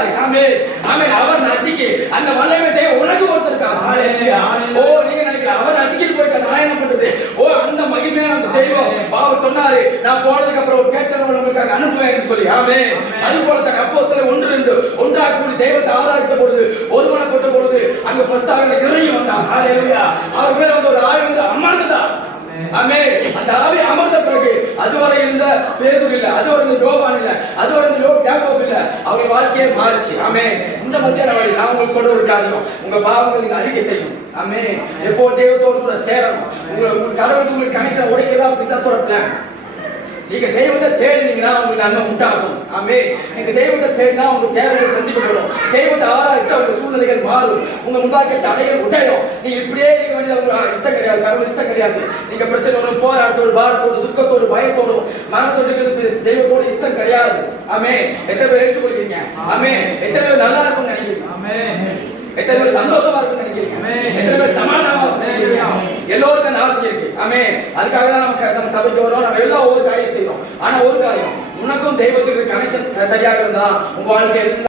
நசிக்கிறாரு. ஆமென் ஆமென். அவர் நசிக்கி அந்த வல்லமை தேவன் உனக்கு கொடுத்திருக்கார். ஹalleluya. ஓ நீங்க நினைக்கிற அவர் நசிக்கிட்டு போயிட்டா நான் என்ன பண்றது? ஓ அந்த மகிமையான அந்த தெய்வம் அவர் சொன்னாரு நான் போனதுக்கு அப்புறம் கேட்கிறவங்க உங்களுக்கு அனுப்புவேன் என்று சொல்லி. ஆமென். அதுபோல தான் அப்போஸ்தலர் ஒன்றிருந்து ஒன்றாக கூடி தெய்வத்தை ஆராதித்த பொழுது ஒருமனப்பட்ட பொழுது அங்க பிரஸ்தாவில இறங்கி வந்தார். ஹalleluya. அவர் மேல வந்து ஒரு ஆவி வந்து அமர்ந்தார். ஆமென். அந்த ஆவி அமர்ந்த பிறகு அதுவரை இருந்த பேதுரு இல்ல, அதுவரை இருந்த யோவான் இல்ல, அதுவரை இருந்த யாக்கோபு இல்ல, அவங்க வாழ்க்கையே மாறிச்சு. ஆமென். இந்த மத்தியான வேளை நான் உங்களுக்கு சொல்ற ஒரு காரியம், உங்க பாவங்களை நீங்க அறிக்கை செய்யணும். ஆமென். எப்போ தெய்வத்தோடு கூட சேரணும். உங்க கடவுளுக்கு உங்களுக்கு கனெக்ஷன் உடைக்கிறதா பிசாசோட பிளான். நீங்க தெய்வத்தை தேடினீங்கன்னா உங்களுக்கு நன்மை உண்டாகும். ஆமென். நீங்க தெய்வத்தை தேடினா உங்க தேவைகளை சந்திக்கப்படும். தெய்வத்தை ஆராய்ச்சா உங்க சூழ்நிலைகள் மாறும். உங்க முன்பாக தடைகள் உடையும். நீங்க இப்படியே இருக்க வேண்டியது உங்களுக்கு இஷ்டம் கிடையாது. கடவுள் இஷ்டம் கிடையாது. நீங்க பிரச்சனையோட போராட்டத்தோடு பாரத்தோடு துக்கத்தோடு பயத்தோடு மரணத்தோடு இருக்கிறது தெய்வத்தோடு இஷ்டம் கிடையாது. ஆமென். எத்தனை பேர் ஏற்றுக்கொள்கிறீங்க? ஆமென். எத்தனை பேர் நல்லா இருக்கும்னு நினைக்கிறீங்க? ஆமென். எத்தனை பேர் சந்தோஷமா இருக்கும்னு நினைக்கிறீங்க? எத்தனை பேர் சமாதானமா இருக்கும்னு எல்லோருக்கும் ஆசை இருக்கு. ஆமென். அதுக்காக தான் நம்ம சபைக்கு வரோம். நம்ம எல்லாம் ஒவ்வொரு காரியம் செய்யறோம். ஆனா ஒரு காரியம், உனக்கும் தெய்வத்துக்கு கனெக்ஷன் சரியாக இருந்தா உங்க வாழ்க்கை